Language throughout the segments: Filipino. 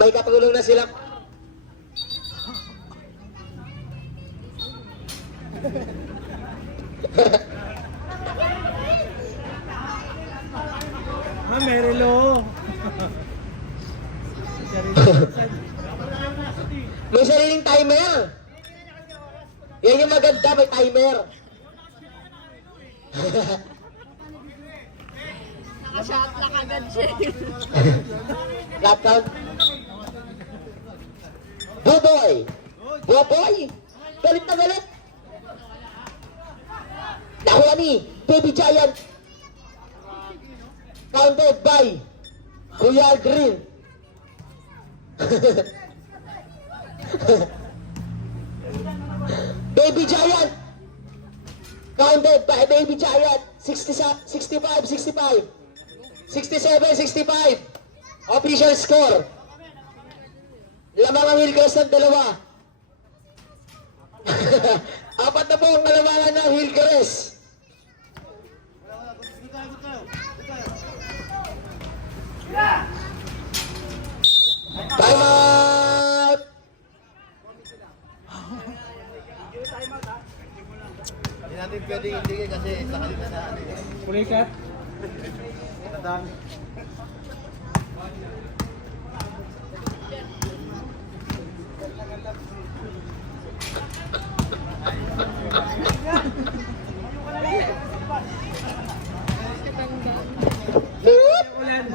May katulong na sila. Merilo. May sariling timer. Yan yung maganda, may timer. Nakashot lang agad siya. Lap count. Buboy. Buboy. Galit na galit. Nakuha ni Baby Giant. Counted by Kuya Aldrin. Baby Giant. Counted by Baby Giant. 65, 65. 67, 65. Official score. Lamang ang Hillcrest ng dalawa. Apat na po ang nalamangan ng Hillcrest. Time out! Hindi natin pwedeng hindi kasi sa kanila na ano eh. Pulikat. Nadami. Ulan.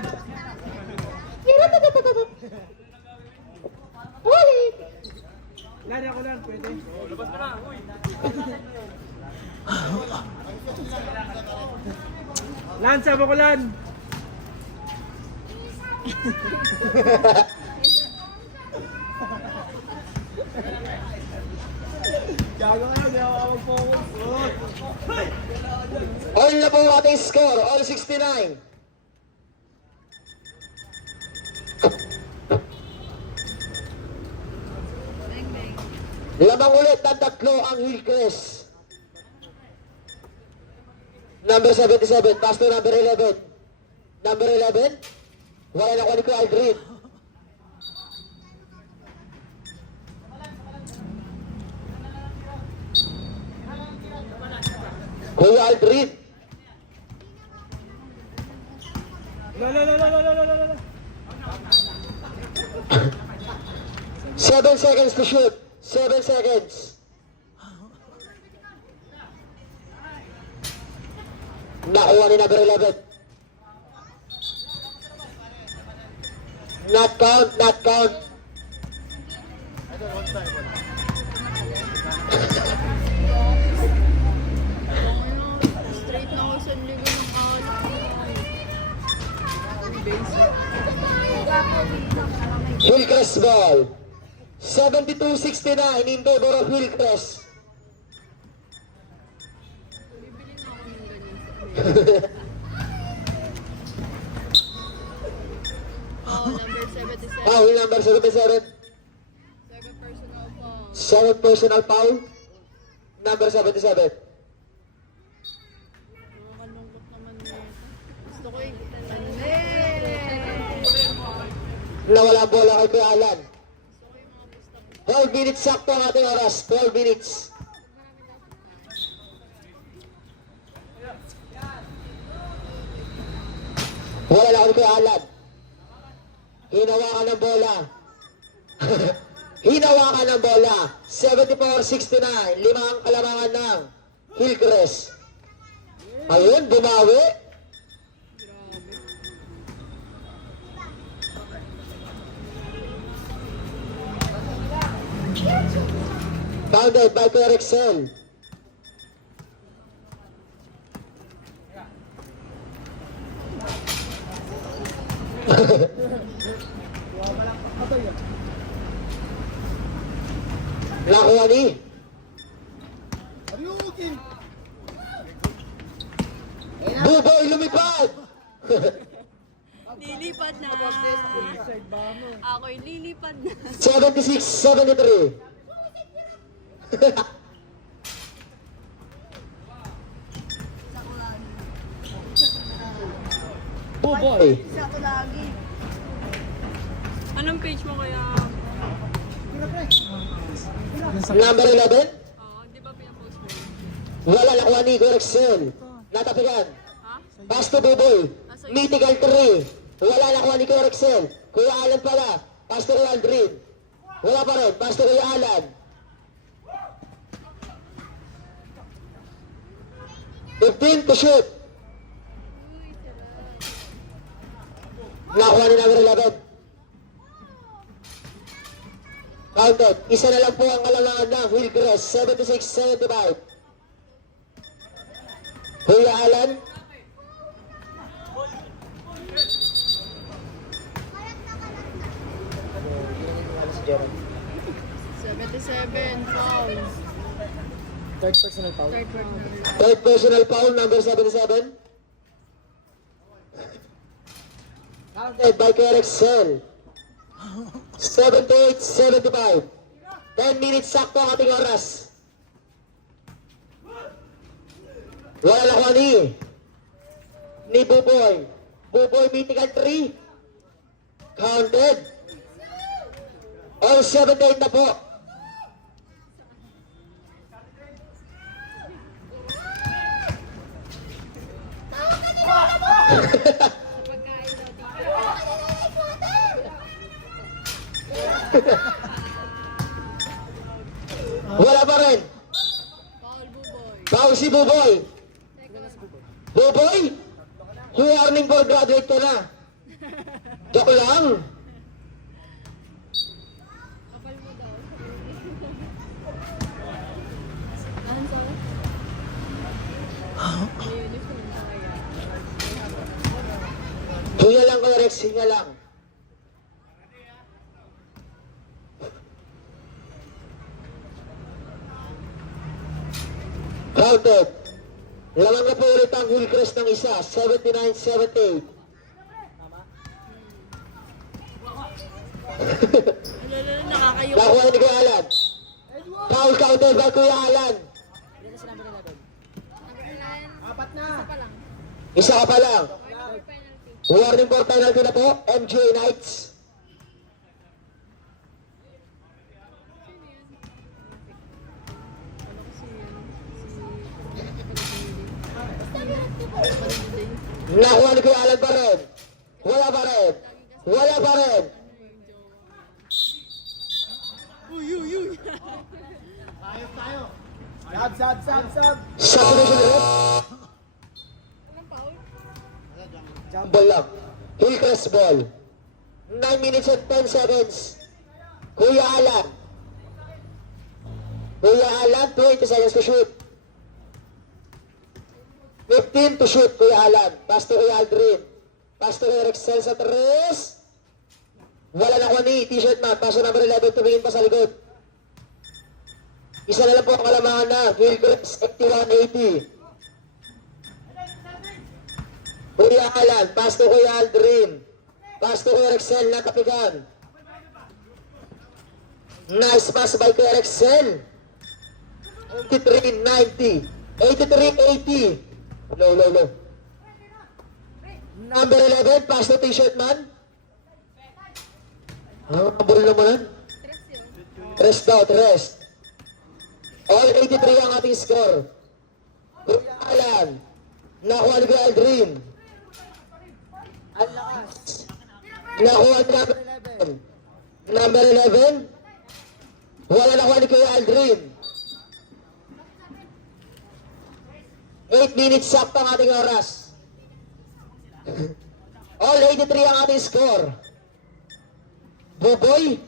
Lari ako lang, pwede. Labas ka na, huy. Lan, sama ko Lan. Gago ka, hindi ako mag-focus. All na po ang ating score. All 69. Lamang ulit ang tatlo ang Hillcrest. Number 77, pass to number 11. Number 11, wala na ko ni Kuya Aldrin. Kuya Aldrin. La. 7 seconds to shoot. 7 seconds. Nakuha ni number 11. Not count, not count. Straight na ako sa ligo ng basic. Hillcrest ball. 72-69 in favor of Hillcrest. Oh, number 77. Foul number 77. Second personal foul. 7 personal foul. Number 77. Nakakalungkot naman na ito. Gusto ko yung Nawala ang bola kay Kuya Alan. 12 minutes sakto ang ating oras. 12 minutes. Wala lang kay Kuya Alan. Hinawakan ng bola. Hinawakan ng bola. 74-69. 5 ang kalamangan ng Hillcrest. Ayun, bumawi. Founded by Kuya Rexel. Nakuha ni. Buboy lumipad. lilipad na. Ako'y lilipad na. 76-73. Buboy. Sa ako lagi. Anong page mo kaya? Number 11. Oo, di ba pinapost mo? Wala nakuha ni Corexel. Natapigan. Ha? Pass to Buboy. Mythical 3. Wala nakuha ni Corexel. Kuya Alan pala. Pass to Kuya Aldrin. Wala pa rin. Pass to Kuya Alan. 15 to shoot. Nakuha ni number 11. Counted. Isa na lang po ang kalamangan ng Hillcrest. 76-75. Kuya Alan. Jerome. 77, foul. Third personal foul. Third quarter. Third personal foul, number 77. Counted by Corexel. 78-75. 10 minutes sakto ang ating oras. Wala na kuha ni Buboy. Buboy mythical 3. Counted. All 78 na po. Wala pa rin. Foul, Buboy. Foul si Buboy. Buboy? Warning for graduate ko na. Joke lang. Kapal mo daw. Ano sa? May uniform na kaya. Hinga lang ko, Rex. Hinga lang. Counted. Lamang na po ulit ang Hillcrest ng isa. 79-78. Nakakayo. Nakuha ni Kuya Alan. Foul counted by Kuya Alan. Apat na. Isa ka pa lang. Penalty. Warning for penalty na po. MJ Knights. Nakuha ni Kuya Alan pa rin. Wala pa rin. Wala pa rin. Sab. Substitution rep. Anong foul? Ball lang. Hillcrest ball. 9 minutes and 10 seconds. Kuya Alan. Kuya Alan, 20 seconds to shoot. 15 to shoot, Kuya Alan. Pass to Kuya Aldrin. Pass to Kuya Rexel sa 3. Wala na ko ni T-shirt man. Pass to number 11, tumingin pa sa likod. Isa na lang po ang kalamangan na. Hillcrest, 81-80. Kuya Alan, pass to Kuya Aldrin. Pass to Kuya Rexel, natapigan. Nice pass by Kuya Rexel. 83-90. 83-80. Low. Number 11, pass to T-shirt man. Number naman. Tres yun. Rest. All 83 ang ating score. Kuya Alan. Nakuha ni Kuya Aldrin. Nakuha ni number 11. Wala nakuha ni Kuya Aldrin. 8 minutes sakto ang ating oras. All 83 ang ating score. Buboy,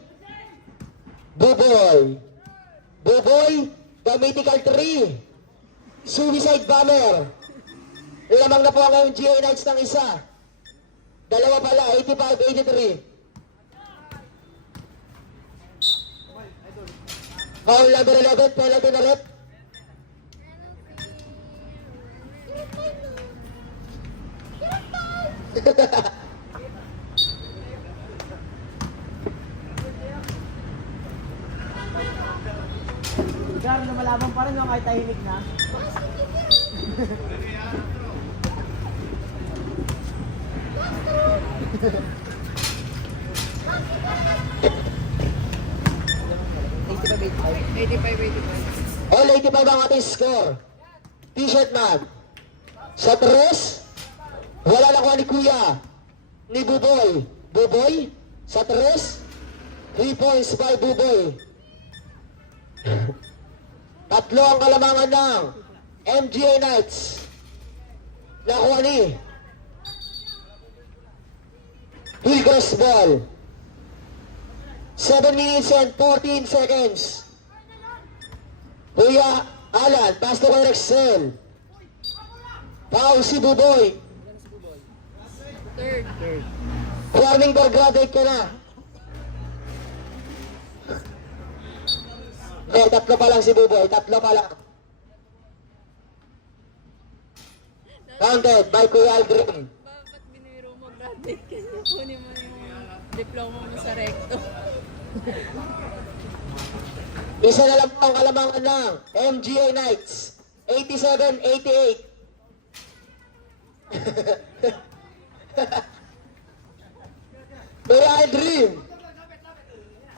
the mythical 3. Suicide bomber. Lamang na po ang ngayong GA Knights ng isa. Dalawa pala, 85-83. Foul number 11, penalty na rep. Gar, lumalaban pa rin no, kahit tahimik na. 85. All 85 ang ating score. T-shirt man. Sa tres, wala na kuha ni Kuya. Ni Buboy. Buboy, sa tres, 3 points by Buboy. Tatlo ang kalamangan ng MGA Knights. Nakuha ni Hillcrest ball. 7 minutes and 14 seconds. Kuya Alan, pass to kay Rexel. Foul si Buboy. Third. Warning for graduate ka na. Tatlo pa lang si Buboy. Tatlo pa lang. Counted by Kuya Aldrin. Ba't biniro mo graduate kasi kunin mo yung diploma mo sa recto? Isa na lang po ang kalamangan ng MGA Knights. 87-88. Kuya Aldrin.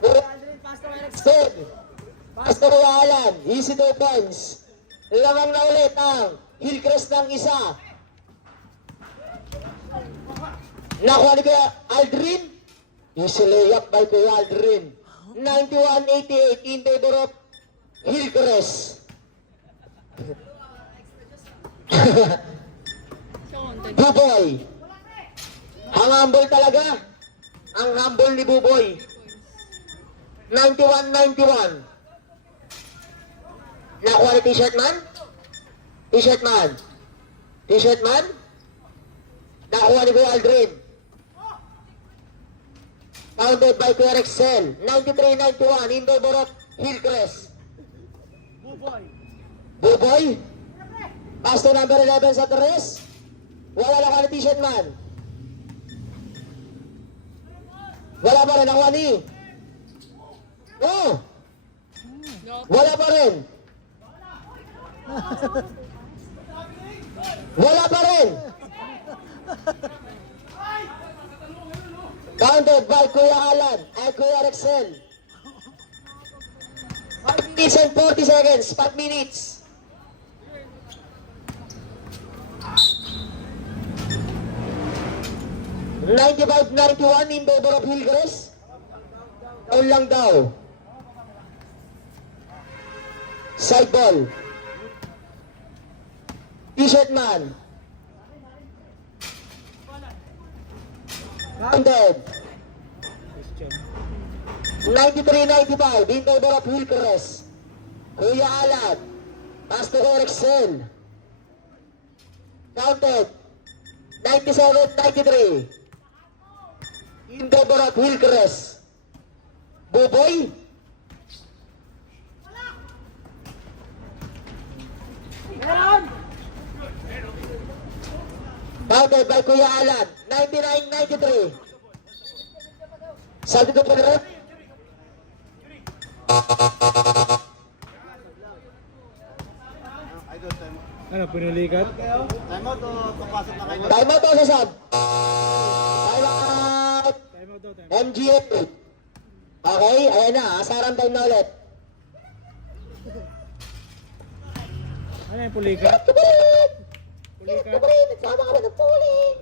Kuya Aldrin, pass to Eric. Stone. Pastor Kuya Alan. Easy 2 points. Lamang na ulit ang Hillcrest ng isa. Nakuha ni Kuya Aldrin. Easy layup by Kuya Aldrin. 91-88 in favor of Hillcrest. Counted. Buboy. Ang humble talaga. Ang humble ni Buboy. 91-91. Nakuha ni T-shirt man? T-shirt man? T-shirt man? Nakuha ni Kuya Aldrin. Counted by Kuya Rexel. 93-91 in favor of Hillcrest. Buboy. Buboy. Pass to number 11 sa Torres. Wala na ka ni T-shirt man. Wala pa rin. Nakuha ni. Oh! No. Wala pa rin. Wala pa rin. Counted by Kuya Alan and Kuya Rexel. 5 minutes and 40 seconds. 5 minutes. $95-91 in favor of Hillcrest. Down lang daw. Side ball. T-shirt man. Counted. 93-95 in favor of Hillcrest. Kuya Alan. Pass to Rexel. Counted. 97-93 in favor of Hillcrest. Buboy. Meron! Counted by Kuya Alan. 99-93. Sabi ko po na rin. Idol, time out. Ano, pinulikat? Time out o papasok na kayo? Time out o sasab? Time out. Time out daw, time out. MGA. Okay, ayan na. Asaran time na ulit. Ano yung pulikat? Kulit! Pulikat? Kulit! Nagsama ka ba ng puling?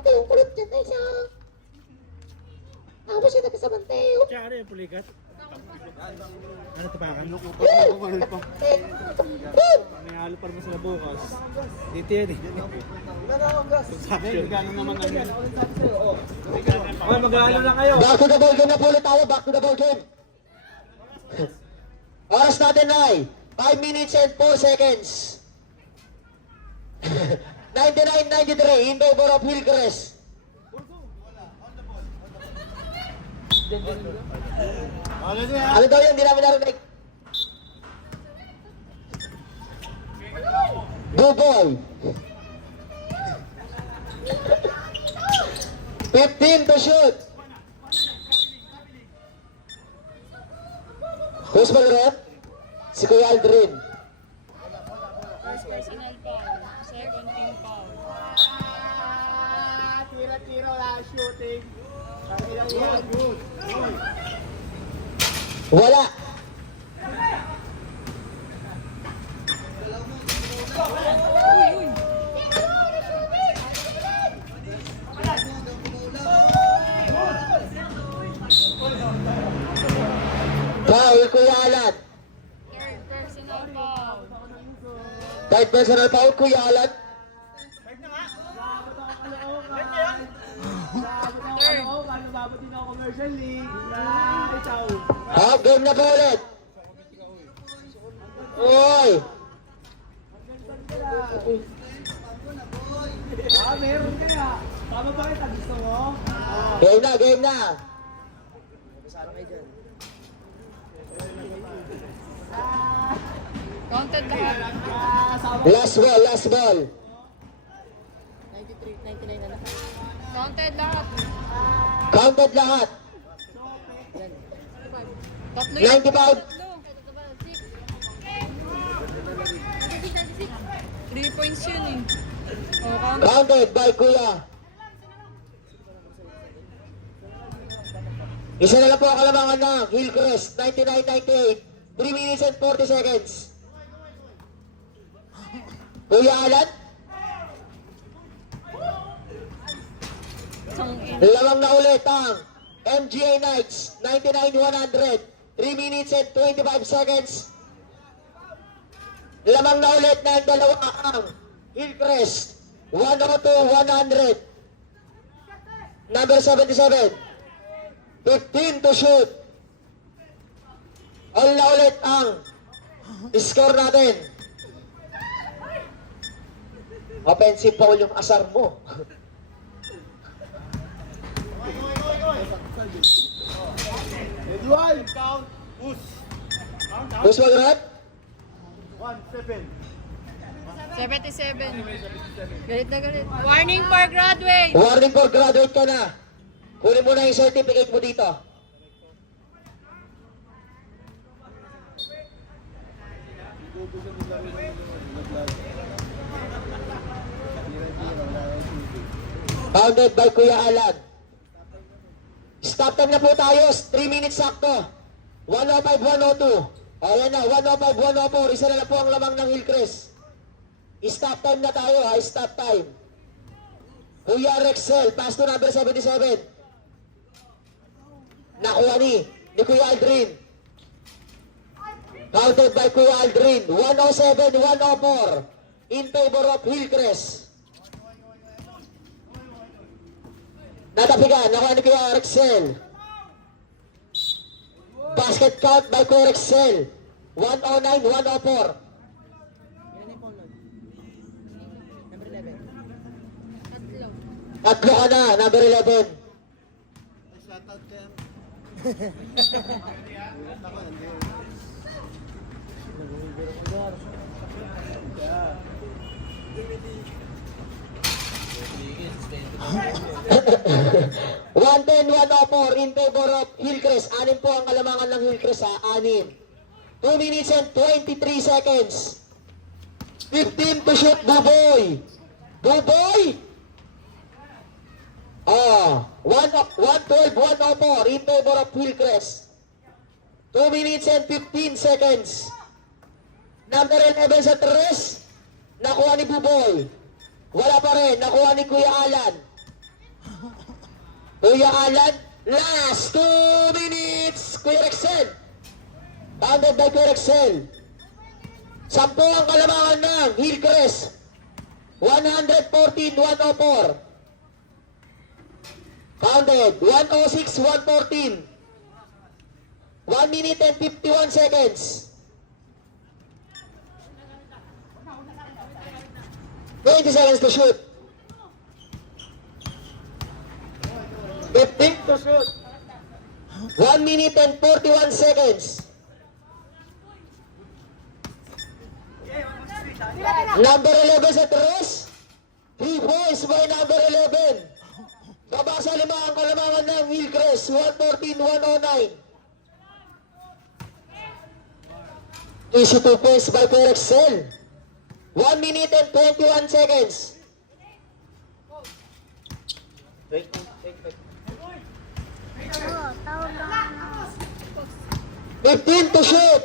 Ate, yung kulit dyan na isa. Tapos siya nagkasamanteo. Tsaka ano yung pulikat? Ano tapakan? May halo pa naman sila bukas. Dito yan eh. Gano'n naman ang yan. Okay, mag-aalo na kayo. Back to the ball game na po ulit tayo. Back to the ball game. Oras natin ay 5 minutes and 4 seconds. 99-93 in favor of Hillcrest. Ano daw yun? Hindi namin narinig. Buboy. 15 to shoot. Who's mag-rep? Si Kuya Aldrin. First personal foul. Second team foul. Tira-tira, wala shooting. Sabi lang yan. Wala. Kuya Alan. Third personal foul. Third personal foul, Kuya Alan. Third. Babot din ako commercial league. Ikaw. Half game na po ulit. Uy! Meron kaya. Tama ba kita? Gusto mo? Game na, game na. Counted lahat. Last ball, last ball. 93, 99 na lang. Counted lahat. Counted lahat. Tatlo yun. 95. Tatlo. 3 points yun eh. Oh, counted. Counted by Kuya. Isa na lang po ang kalamangan ng Hillcrest, 99-98. 3 minutes and 40 seconds. Kuya Alan, Tangin. lamang na ulit ang MGA Knights, 99-100. 3 minutes and 25 seconds. Lamang na ulit ng dalawa ang Hillcrest, 102-100. Number 77. 15 to shoot. All na ulit ang score natin. Offensive foul yung asar mo. Edward! Count. Push. Who's mag-rap? 1-7. 77. Galit na galit. Warning for graduate. Warning for graduate ka na. Kunin mo na yung certificate mo dito. Founded by Kuya Alan. Stop time na po tayo. 3 minutes sakto. 105-102. Ayan na, 105-104. Isa na lang po ang lamang ng Hillcrest. Stop time na tayo ha, stop time. Kuya Rexel, pass to number 77. Nakuha ni Kuya Aldrin. Counted by Kuya Aldrin. 107-104 in favor of Hillcrest. Natapigan, nakuha ni Kuya Rexel. Basket count by Kuya Rexel. 109-104. Tatlo ka na, number 11. Shoutout ka. One 104 in favor of Hillcrest. Anim po ang kalamangan ng Hillcrest ha, anim. 2 minutes and 23 seconds. 15 to shoot, Buboy. Buboy! 112-104 in favor of Hillcrest. 2 minutes and 15 seconds. Number 11 sa tres, nakuha ni Buboy. Wala pa rin, nakuha ni Kuya Alan. Kuya Alan, last 2 minutes. Kuya Rexel. Bounded by Kuya Rexel. 10 ang kalamangan ng Hillcrest. 114-104. Counted. 106-114. 1 minute and 51 seconds. 20 seconds to shoot. 15 to shoot. 1 minute and 41 seconds. Number 11 sa tres. 3 points by number 11. Babasa 5 ang kalamangan ng Hillcrest. 114-109. Easy 2 points by Perexel. 1 minute and 21 seconds. 15 to shoot.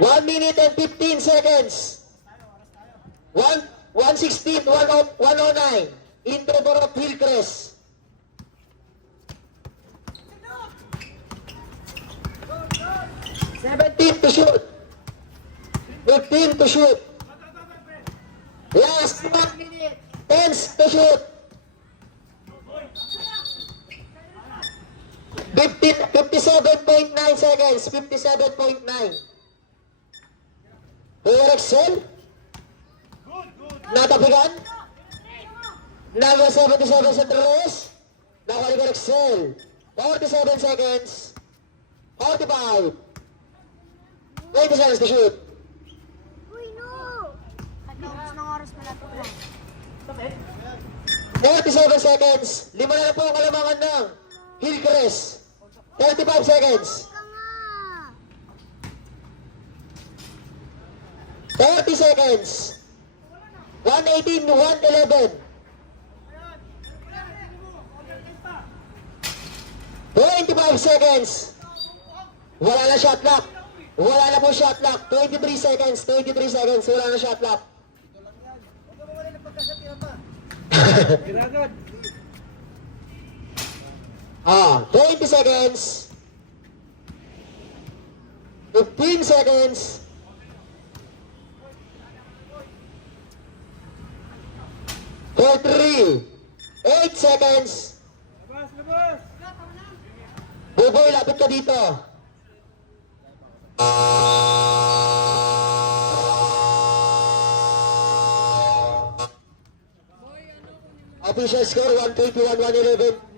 1 minute and 15 seconds. 116-109 in favor of Hillcrest. 17 to shoot. 15 to shoot. Last 1 minute. 10 to shoot. 57.9 seconds. 57.9. Player Excel. Natapigan. Number 77 sa Tres. Nakuha ni Excel. 47 seconds. 45. 20 seconds to shoot. Uy, no! Nag-oras ng oras pala ito lang. 47 seconds. 5 na lang po ang kalamangan ng Hillcrest. 35 seconds. Ka nga! 30 seconds. 118 to 111. 25 seconds. Wala na shot clock. Wala na po shot clock. 23 seconds. 23 seconds. Wala na shot clock. Ginagad. 20 seconds. 15 seconds. 4-3. 8 seconds. Labas, labas. Buboy, lapit ka dito. Official score 121-111.